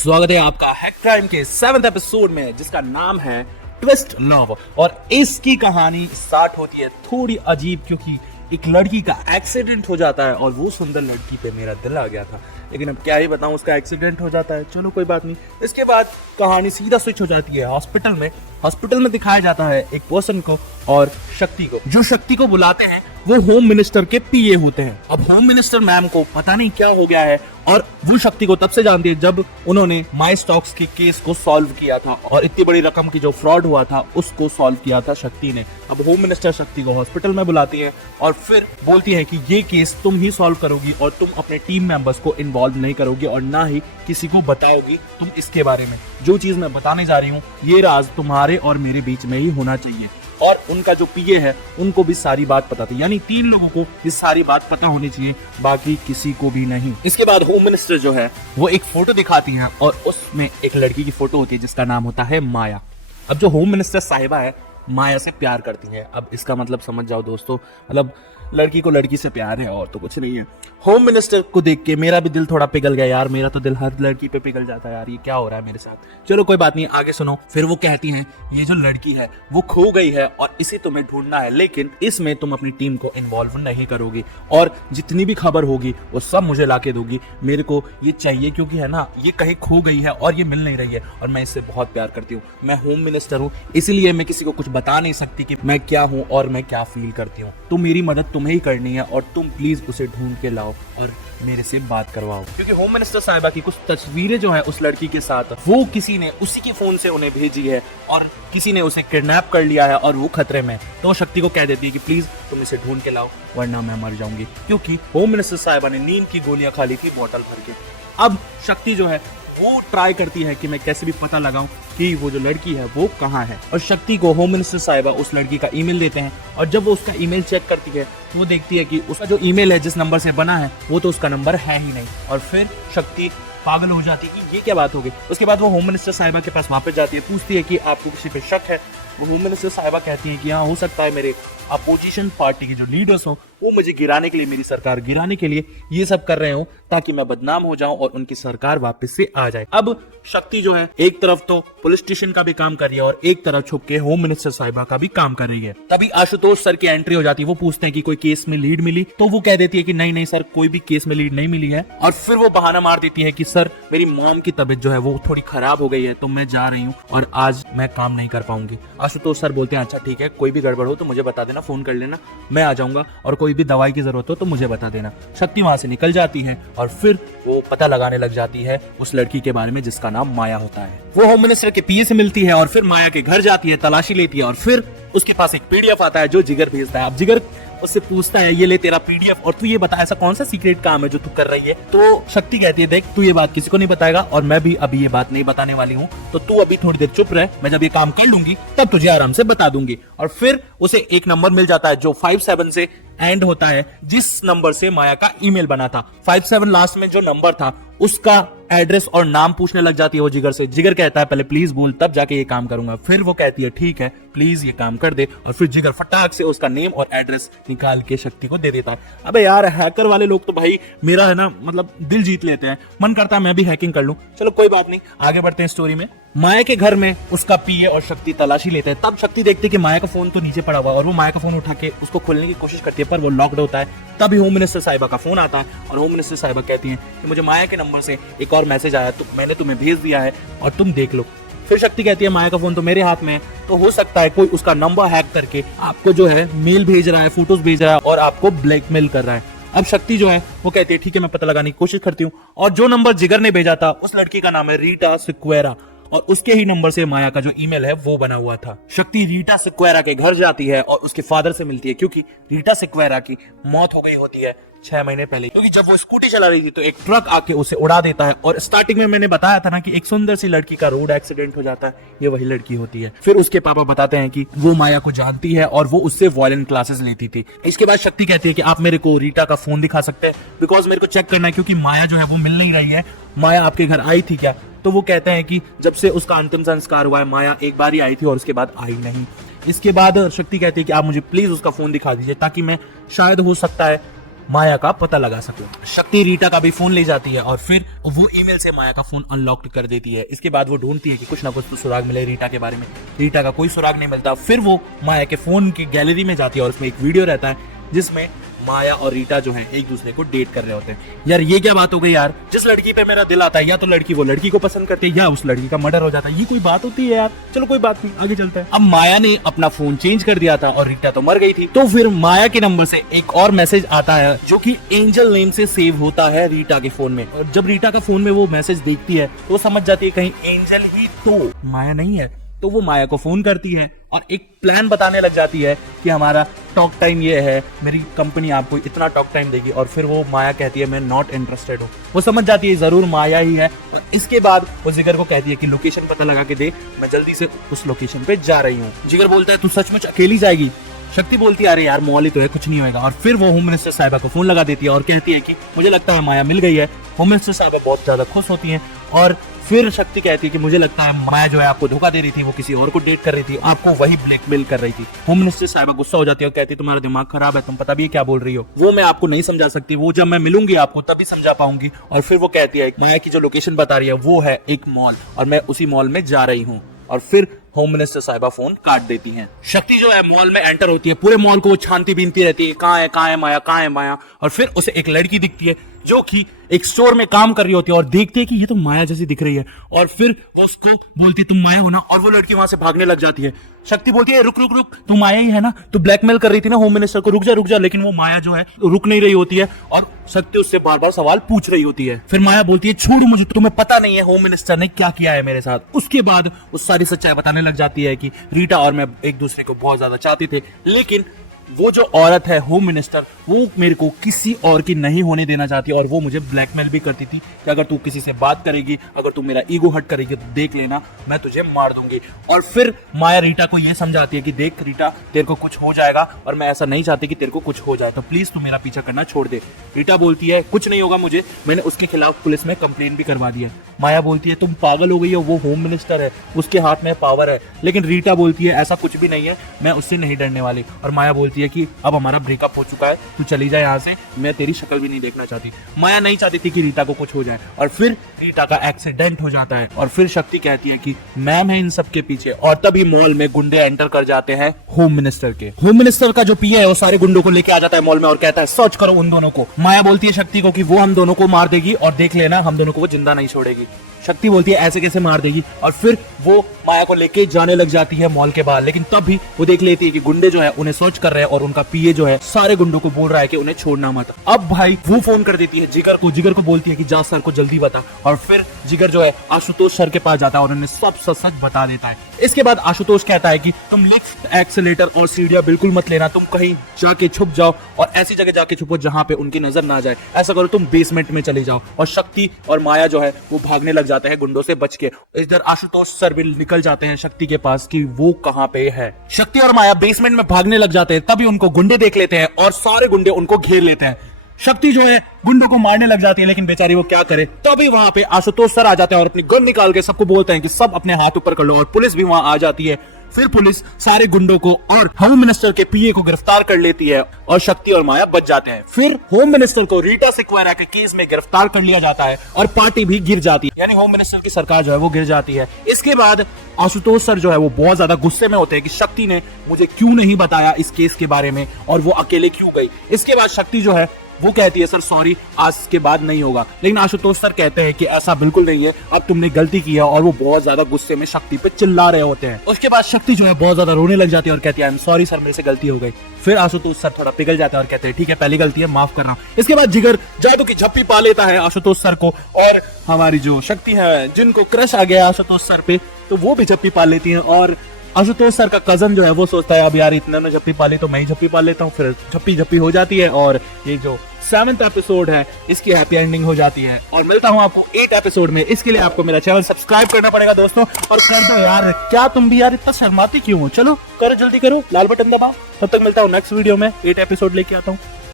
स्वागत है आपका हैक क्राइम के 7th एपिसोड में, जिसका नाम है ट्विस्ट लव। और इसकी कहानी स्टार्ट होती है थोड़ी अजीब, क्योंकि एक लड़की का एक्सीडेंट हो जाता है और वो सुंदर लड़की पे मेरा दिल आ गया था। लेकिन अब क्या ही बताऊं, उसका एक्सीडेंट हो जाता है, चलो कोई बात नहीं। इसके बाद कहानी सीधा स्विच हो जाती है हॉस्पिटल में दिखाया जाता है एक पर्सन को और शक्ति को। जो शक्ति को बुलाते हैं वो होम मिनिस्टर के पीए होते हैं। अब होम मिनिस्टर मैम को पता नहीं क्या हो गया है, और वो शक्ति को तब से जानती है जब उन्होंने माई स्टॉक्स के केस को सॉल्व किया था और इतनी बड़ी रकम की जो फ्रॉड हुआ था उसको सॉल्व किया था शक्ति ने। अब होम मिनिस्टर शक्ति को हॉस्पिटल में बुलाती है और फिर बोलती है कि ये केस तुम ही सॉल्व करोगी और तुम अपने टीम मेंबर्स को इन्वॉल्व नहीं करोगी और ना ही किसी को बताओगी तुम इसके बारे में। जो चीज मैं बताने जा रही हूँ ये राज तुम्हारे और मेरे बीच में ही होना चाहिए। और उनका जो पीए है उनको भी सारी बात पता थी, यानी 3 लोगों को ये सारी बात पता होनी चाहिए, बाकी किसी को भी नहीं। इसके बाद होम मिनिस्टर जो है वो एक फोटो दिखाती है और उसमें एक लड़की की फोटो होती है जिसका नाम होता है माया। अब जो होम मिनिस्टर साहिबा है माया से प्यार करती है। अब इसका मतलब समझ जाओ दोस्तों, मतलब लड़की को लड़की से प्यार है और तो कुछ नहीं है। होम मिनिस्टर को देख के मेरा भी दिल थोड़ा पिघल गया यार, मेरा तो दिल हर लड़की पे पिघल जाता है यार, ये क्या हो रहा है मेरे साथ। चलो कोई बात नहीं, आगे सुनो। फिर वो कहती हैं ये जो लड़की है वो खो गई है और इसे तुम्हें ढूंढना है, लेकिन इसमें तुम अपनी टीम को इन्वॉल्व नहीं करोगी और जितनी भी खबर होगी वो सब मुझे लाके दोगी। मेरे को ये चाहिए क्योंकि है ना ये कहीं खो गई है और ये मिल नहीं रही है और मैं इससे बहुत प्यार करती हूँ। मैं होम मिनिस्टर हूँ, इसीलिए मैं किसी को कुछ बता नहीं सकती कि मैं क्या हूँ और मैं क्या फील करती हूँ। तो मेरी मदद तुम्हें ही करनी है और तुम प्लीज उसे ढूंढ के लाओ और मेरे से बात करवाओ। क्योंकि होम मिनिस्टर साहिबा की कुछ तस्वीरें जो है उस लड़की के साथ वो किसी ने उसी के फोन से उन्हें भेजी है और किसी ने उसे किडनैप कर लिया है और वो खतरे में। तो शक्ति को कह देती है कि प्लीज तुम इसे ढूंढ के लाओ वरना मैं मर जाऊंगी, क्योंकि होम मिनिस्टर साहिबा ने नींद की गोलियां खा ली थी बोतल भर के। अब शक्ति जो है वो ट्राई करती है कि मैं कैसे भी पता लगाऊं कि वो जो लड़की है वो कहाँ है, और शक्ति को होम मिनिस्टर साहिबा उस लड़की का ईमेल देते हैं। और जब वो उसका ईमेल चेक करती है तो वो देखती है कि उसका जो ईमेल है जिस नंबर से बना है वो तो उसका नंबर है ही नहीं। और फिर शक्ति पागल हो जाती है कि ये क्या बात हो गई। उसके बाद वो होम मिनिस्टर साहिबा के पास वापस जाती है, पूछती है कि आपको किसी पे शक है। वो होम मिनिस्टर साहिबा कहती है कि हाँ हो सकता है मेरे अपोजिशन पार्टी के जो लीडर्स हो वो मुझे गिराने के लिए, मेरी सरकार गिराने के लिए ये सब कर रहे हो ताकि मैं बदनाम हो जाऊं और उनकी सरकार वापस से आ जाए। अब शक्ति जो है एक तरफ तो पुलिस स्टेशन का भी काम कर रही है और एक तरफ छुप के होम मिनिस्टर साहिबा का भी काम कर रही है। तभी आशुतोष सर की एंट्री हो जाती है। वो पूछते हैं कि कोई केस में लीड मिली, तो वो कह देती है कि नहीं सर कोई भी केस में लीड नहीं मिली है। और फिर वो बहाना मार देती है कि सर मेरी मॉम की तबीयत जो है वो थोड़ी खराब हो गई है तो मैं जा रही हूँ और आज मैं काम नहीं कर पाऊंगी। आशुतोष सर बोलते हैं अच्छा ठीक है, कोई भी गड़बड़ हो तो मुझे बता देना, फोन कर लेना, मैं आ जाऊंगा, और कोई भी दवाई की जरूरत हो तो मुझे बता देना। शक्ति वहां से निकल जाती है और फिर वो पता लगाने लग जाती है उस लड़की के बारे में जिसका नाम माया होता है। वो होम मिनिस्टर के पीए से मिलती है और फिर माया के घर जाती है, तलाशी लेती है और फिर उसके पास एक पीडीएफ आता है जो जिगर भेजता है। अब जिगर उससे पूछता है ये ले तेरा पीडीएफ और तू ये बता ऐसा कौन सा सीक्रेट काम है जो तू कर रही है। तो शक्ति कहती है देख तू ये बात किसी को नहीं बताएगा और मैं भी अभी ये बात नहीं बताने वाली हूँ, तो तू अभी थोड़ी देर चुप रह, मैं जब ये काम कर लूंगी तब तुझे आराम से बता दूंगी। और फिर उसे एक नंबर मिल जाता है जो 57 से एंड होता है, जिस नंबर से माया का ईमेल बना था। 57 लास्ट में जो नंबर था उसका एड्रेस और नाम पूछने लग जाती है वो जिगर से। जिगर कहता है पहले प्लीज बोल तब जाके ये काम करूंगा। फिर वो कहती है ठीक है प्लीज ये काम कर दे, और फिर जिगर फटाक से उसका नेम और एड्रेस निकाल के शक्ति को दे देता है। अबे यार हैकर वाले लोग तो भाई मेरा है ना मतलब दिल जीत लेते हैं, मन करता है मैं भी हैकिंग कर लूं। चलो कोई बात नहीं, आगे बढ़ते हैं स्टोरी में। माया के घर में उसका पीए और शक्ति तलाशी लेते हैं। तब शक्ति देखती है कि माया का फोन तो नीचे पड़ा हुआ और वो माया का फोन उठा के उसको खोलने की कोशिश करती है पर वो लॉक्ड होता है। तभी होम मिनिस्टर साहिबा का फोन आता है और होम मिनिस्टर साहिबा कहती हैं कि मुझे माया के नंबर से एक और मैसेज आया, तो मैंने तुम्हें भेज दिया है और तुम देख लो। फिर शक्ति कहती है माया का फोन तो मेरे हाथ में है, तो हो सकता है कोई उसका नंबर हैक करके आपको जो है मेल भेज रहा है, फोटोज भेज रहा है और आपको ब्लैकमेल कर रहा है। अब शक्ति जो है वो कहती है ठीक है मैं पता लगाने की कोशिश करती हूँ। और जो नंबर जिगर ने भेजा था उस लड़की का नाम है रीटा सिक्वेरा और उसके ही नंबर से माया का जो ईमेल है वो बना हुआ था। शक्ति रीटा सिक्वेरा के घर जाती है और उसके फादर से मिलती है, क्योंकि रीटा सिक्वेरा की मौत हो गई होती है 6 महीने पहले, क्योंकि जब वो स्कूटी चला रही थी तो एक ट्रक आके उसे उड़ा देता है। और स्टार्टिंग में मैंने बताया था ना कि एक सुंदर सी लड़की का रोड एक्सीडेंट हो जाता है, ये वही लड़की होती है। फिर उसके पापा बताते हैं कि वो माया को जानती है और वो उससे वायलेंट क्लासेस लेती थी। इसके बाद शक्ति कहती है कि आप मेरे को रीटा का फोन दिखा सकते हैं, बिकॉज मेरे को चेक करना है, क्योंकि माया जो है वो मिल नहीं रही है। माया आपके घर आई थी क्या? तो वो कहते हैं कि जब से उसका अंतिम संस्कार हुआ है माया एक बार ही आई थी और उसके बाद आई नहीं। इसके बाद शक्ति कहती है कि आप मुझे प्लीज उसका फोन दिखा दीजिए ताकि मैं शायद हो सकता है माया का पता लगा सकूं। शक्ति रीटा का भी फोन ले जाती है और फिर वो ईमेल से माया का फोन अनलॉक कर देती है। इसके बाद वो ढूंढती है कि कुछ ना कुछ तो सुराग मिले रीटा के बारे में। रीटा का कोई सुराग नहीं मिलता। फिर वो माया के फोन की गैलरी में जाती है और उसमें एक वीडियो रहता है जिसमें माया और रीटा जो है एक दूसरे को डेट कर रहे होते हैं। यार ये क्या बात हो गई यार, जिस लड़की पे मेरा दिल आता है या तो लड़की वो लड़की को पसंद करती है या उस लड़की का मर्डर हो जाता है। ये कोई बात होती है यार? चलो कोई बात नहीं, आगे चलता है। अब माया ने अपना फोन चेंज कर दिया था और रीटा तो मर गई थी। तो फिर माया के नंबर से एक और मैसेज आता है जो कि एंजल नेम से सेव होता है रीटा के फोन में। और जब रीटा का फोन में वो मैसेज देखती है तो वो समझ जाती है कहीं एंजल ही तो माया नहीं है। तो वो माया को फोन करती है और एक प्लान बताने लग जाती है कि हमारा टॉक टाइम ये है, मेरी कंपनी आपको इतना टॉक टाइम देगी। और फिर वो माया कहती है मैं नॉट इंटरेस्टेड हूँ। वो समझ जाती है जरूर माया ही है। और इसके बाद वो जिगर को कहती है कि लोकेशन पता लगा के दे, मैं जल्दी से उस लोकेशन पे जा रही हूँ। जिगर बोलता है तू सचमुच अकेली जाएगी? शक्ति बोलती है अरे यार मॉल ही तो है, कुछ नहीं होगा। और फिर वो होम मिनिस्टर साहिबा को फोन लगा देती है और कहती है कि मुझे लगता है माया मिल गई है। होम मिनिस्टर साहिबा बहुत ज्यादा खुश होती हैं। और फिर शक्ति कहती है कि मुझे लगता है माया जो है आपको धोखा दे रही थी, वो किसी और को डेट कर रही थी, आपको वही ब्लैकमेल कर रही थी। होम मिनिस्टर साहिबा गुस्सा हो जाती है और कहती है तुम्हारा दिमाग खराब है, तुम पता भी क्या बोल रही हो, वो मैं आपको नहीं समझा सकती, वो जब मैं मिलूंगी आपको तभी समझा पाऊंगी। और फिर वो कहती है माया की जो लोकेशन बता रही है वो है एक मॉल और मैं उसी मॉल में जा रही हूँ। और फिर होम मिनिस्टर साहिबा फोन काट देती हैं। शक्ति जो है मॉल में एंटर होती है। पूरे मॉल को वो छानती बीनती रहती है कहाँ है माया, कहाँ है माया। और फिर उसे एक लड़की दिखती है जो कि एक स्टोर में काम कर रही होती है और देखती है कि ये तो माया जैसी दिख रही है। और फिर वो उसको बोलती है तुम माया हो ना, और वो लड़की वहां से भागने लग जाती है। शक्ति बोलती है रुक रुक रुक, तू माया ही है ना, तू ब्लैकमेल कर रही थी ना होम मिनिस्टर को, रुक जा। लेकिन वो माया जो है रुक नहीं रही होती है और शक्ति उससे बार बार सवाल पूछ रही होती है। फिर माया बोलती है छोड़ मुझे, तुम्हें पता नहीं है होम मिनिस्टर ने क्या किया है मेरे साथ। उसके बाद वो सारी सच्चाई बताने लग जाती है कि रीटा और मैं एक दूसरे को बहुत ज्यादा चाहते थे, लेकिन वो जो औरत है होम मिनिस्टर वो मेरे को किसी और की नहीं होने देना चाहती और वो मुझे ब्लैकमेल भी करती थी कि अगर तू किसी से बात करेगी, अगर तू मेरा ईगो हर्ट करेगी तो देख लेना मैं तुझे मार दूंगी। और फिर माया रीटा को ये समझाती है कि देख रीटा तेरे को कुछ हो जाएगा और मैं ऐसा नहीं चाहती कि तेरे को कुछ हो जाए, तो प्लीज तू मेरा पीछा करना छोड़ दे। रीटा बोलती है कुछ नहीं होगा मुझे, मैंने उसके खिलाफ पुलिस में कंप्लेन भी करवा दी है। माया बोलती है तुम पागल हो गई हो, वो होम मिनिस्टर है, उसके हाथ में पावर है। लेकिन रीटा बोलती है ऐसा कुछ भी नहीं है, मैं उससे नहीं डरने वाली। और माया बोलती है कि अब हमारा ब्रेकअप हो चुका है, तू चली जाए यहाँ से, मैं तेरी शक्ल भी नहीं देखना चाहती। माया नहीं चाहती थी कि रीटा को कुछ हो जाए। और फिर रीटा का एक्सीडेंट हो जाता है और फिर शक्ति कहती है कि मैम है इन सब के पीछे। और तभी मॉल में गुंडे एंटर कर जाते हैं होम मिनिस्टर के। होम मिनिस्टर का जो पीए है वो सारे गुंडों को लेके आ जाता है मॉल में और कहता है सर्च करो उन दोनों को। माया बोलती है शक्ति को कि वो हम दोनों को मार देगी और देख लेना हम दोनों को वो जिंदा नहीं छोड़ेगी। शक्ति बोलती है ऐसे कैसे मार देगी। और फिर वो माया को लेके जाने लग जाती है मॉल के बाहर। लेकिन तब भी वो देख लेती है कि गुंडे जो है उन्हें सर्च कर रहे हैं और उनका पीए जो है सारे गुंडों को बोल रहा है कि उन्हें छोड़ना मत। अब भाई वो फोन कर देती है जिगर को बोलती है कि जा सर को जल्दी बता। और फिर जिगर जो है आशुतोष सर के पास जाता है और उन्हें सब सच बता देता है। इसके बाद आशुतोष कहता है कि तुम लिफ्ट, एक्सीलेटर और सीढ़ियां बिल्कुल मत लेना, तुम कहीं जाके छुप जाओ और ऐसी जगह जाके छुपो जहां पे उनकी नजर ना जाए। ऐसा करो तुम बेसमेंट में चले जाओ। और शक्ति और माया जो है वो भागने लग जाते हैं गुंडों से बच के। इधर आशुतोष सर भी निकल जाते हैं शक्ति के पास कि वो कहां पे है। शक्ति और माया बेसमेंट में भागने लग जाते हैं, तभी उनको गुंडे देख लेते हैं और सारे गुंडे उनको घेर लेते हैं। शक्ति जो है गुंडों को मारने लग जाती है, लेकिन बेचारी वो क्या करे। तभी वहां पे आशुतोष सर आ जाते हैं और अपनी गन निकाल के सबको बोलते हैं कि सब अपने हाथ ऊपर कर लो। और पुलिस भी वहां आ जाती है। फिर पुलिस सारे गुंडों को और होम मिनिस्टर के पीए को गिरफ्तार कर लेती है और शक्ति और माया बच जाते हैं। फिर होम मिनिस्टर को रीटा सिक्वेरा के केस में गिरफ्तार कर लिया जाता है और पार्टी भी गिर जाती है, यानी होम मिनिस्टर की सरकार जो है वो गिर जाती है। इसके बाद आशुतोष सर जो है वो बहुत ज्यादा गुस्से में होते हैं कि शक्ति ने मुझे क्यों नहीं बताया इस केस के बारे में और वो अकेले क्यों गई। इसके बाद शक्ति जो है वो कहती है सर सॉरी, आज के बाद नहीं होगा। लेकिन आशुतोष सर कहते हैं कि ऐसा बिल्कुल नहीं है, अब तुमने गलती की है। और वो बहुत ज्यादा गुस्से में शक्ति पे चिल्ला रहे होते हैं। उसके बाद शक्ति जो है बहुत ज्यादा रोने लग जाती है और कहती है आई एम सॉरी सर, मेरे से गलती हो गई। फिर आशुतोष सर थोड़ा पिघल जाता है और कहते हैं ठीक है पहली गलती है, माफ कर रहा हूँ। इसके बाद जिगर जादू की झप्पी पा लेता है आशुतोष सर को और हमारी जो शक्ति है जिनको क्रश आ गया आशुतोष सर पे, तो वो भी झप्पी पा लेती है। और आशुतोष सर का कजन जो है वो सोचता है अब यार इतने ने झप्पी पाली तो मैं ही झप्पी पाल लेता हूँ। फिर झप्पी हो जाती है और ये जो 7th एपिसोड है इसकी हैप्पी एंडिंग हो जाती है। और मिलता हूँ आपको 8 एपिसोड में। इसके लिए आपको मेरा चैनल सब्सक्राइब करना पड़ेगा दोस्तों। और कर दो यार, क्या तुम भी यार इतना शर्माती क्यों हो? चलो करो, जल्दी करो, लाल बटन दबाओ। तब तक मिलता हूँ नेक्स्ट वीडियो में, 8 एपिसोड लेके आता हूँ।